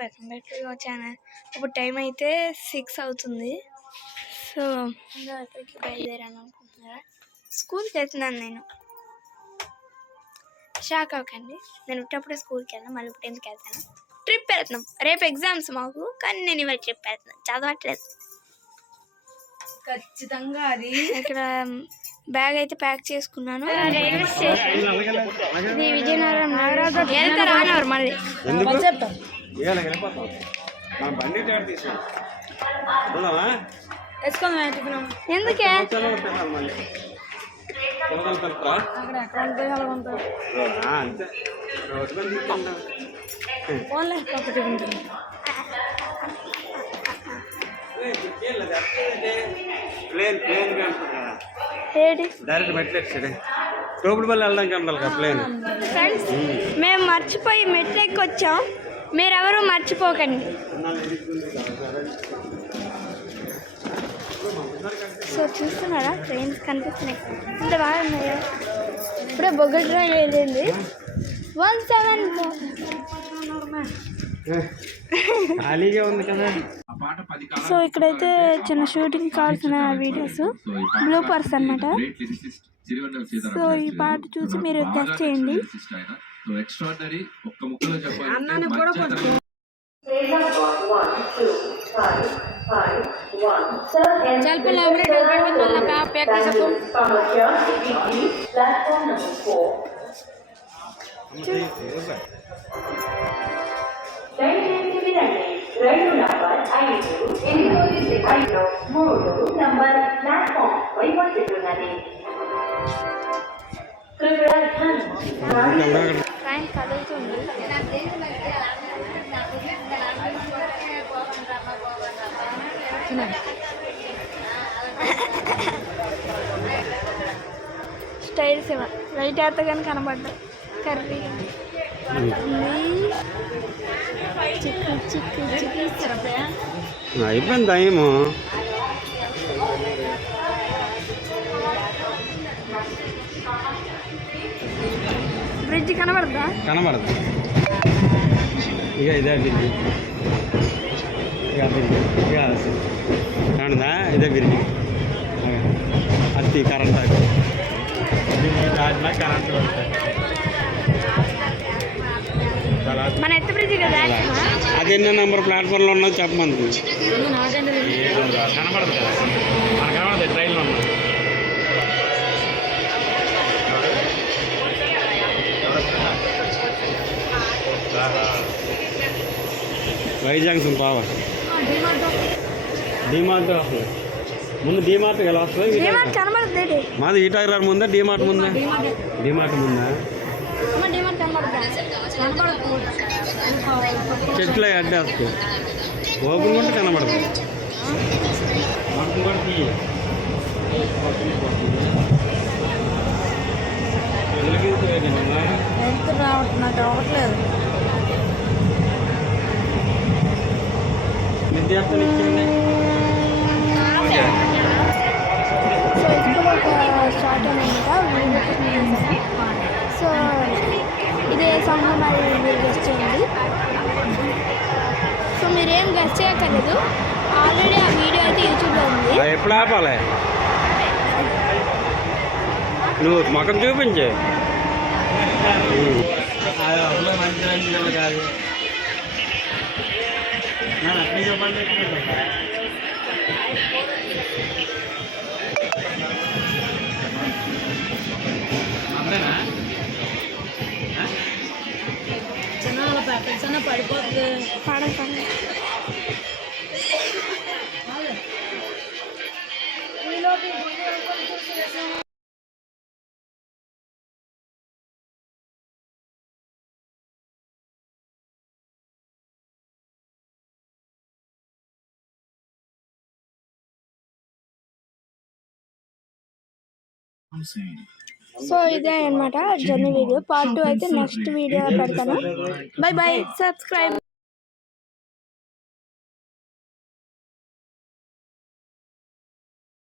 Welcome back to your channel. ఇప్పుడు time అయితే 6 అవుతుంది. సో ఎక్కడికి బయలుదేరాను అనుకుంటున్నారా? స్కూల్కి వెళ్తున్నాను నేను. షాక్ అవ్వకండి, నేను ఇప్పుడప్పుడే స్కూల్కి వెళ్ళాను, మళ్ళీ ఇప్పుడు ఎందుకు వెళ్తాను. ట్రిప్ వెళ్తున్నాం, రేపు ఎగ్జామ్స్ మాకు, కానీ నేను ఇవాళ ట్రిప్ వెళ్తున్నాను, చదవట్లేదు ఖచ్చితంగా. అది ఇక్కడ బ్యాగ్ అయితే ప్యాక్ చేసుకున్నాను. రైల్వే స్టేషన్ ఇది విజయనగరం. వెళ్తే రానవరు మళ్ళీ చెప్తాం. ఎందుకే ఫ్రెండ్స్, మేము మర్చిపోయి మెట్లు ఎక్కొచ్చాం, మీరెవరూ మర్చిపోకండి. సో చూస్తున్నారా, ట్రైన్స్ కనిపిస్తున్నాయి, ఇంత బాగా ఉన్నాయో. ఇప్పుడే బొగ్గ ట్రైన్ వెళ్ళింది 17. సో ఇక్కడైతే చిన్న షూటింగ్ కావాల్సిన వీడియోస్, బ్లూపర్స్ అన్నమాట. సో ఈ పాట చూసి మీరు గెస్ట్ చేయండి. రైలు నంబర్ 5 నంబర్ ప్లాట్ఫామ్ వైపొచ్చుతున్నది. ట్రైన్ కదులుతుంది. స్టైల్స్ ఇవ్వ లైట్ వేస్తగానే కనబడ్డా కర్రీ చిక్కు చిక్కు చిక్కు అయిపోయిందా ఏమో. బ్రిడ్జ్ కనబడదా? కనబడదు. ఇక ఇదే బ్రిడ్జ్, ఇక బ్రిడ్జ్ ఇక కనబడదా? ఇదే బ్రిడ్జ్. అది కరెంట్ కరెంట్ మన ఎత్తు బ్రిడ్జ్ కదా. అది ఎన్నో నెంబర్ ప్లాట్ఫామ్లో ఉన్నది చెప్పమంది. కనబడదు కదా, మనకు కనబడదు ట్రైన్లో ఉన్నది. వైజాగ్సన్ పావా డిమార్ట్ వస్తుంది ముందు. డిమార్ట్ ఎలా వస్తుంది? మాది ఈ టైలర్ ముందా డిమార్ట్ ముందా? డిమార్ట్ ముందా? చెట్ల అడ్డే వస్తుంది, ఓపెన్ ఉంటే కనబడదు. నాకు అవ్వట్లేదు. విద్యార్థులు ఇచ్చింది. షార్ట్ అనమాట. సో ఇదే సాంగ్ మరి మీరు గెస్ట్ చేయండి. సో మీరేం గెస్ట్ చేయక్కర్లేదు, ఆల్రెడీ ఆ వీడియో అయితే యూట్యూబ్లో ఉంది. ఎప్పుడు ఆపాలి? నువ్వు మొఖం చూపించే. మంచి రంగులు కాదు అట్లా చెప్పండి. చిన్న పడిపోతుంది. పడకండి. సో ఇదే అన్నమాట జర్నీ వీడియో. పార్ట్ 2 అయితే నెక్స్ట్ వీడియోలో పెడతాను. By by, subscribe.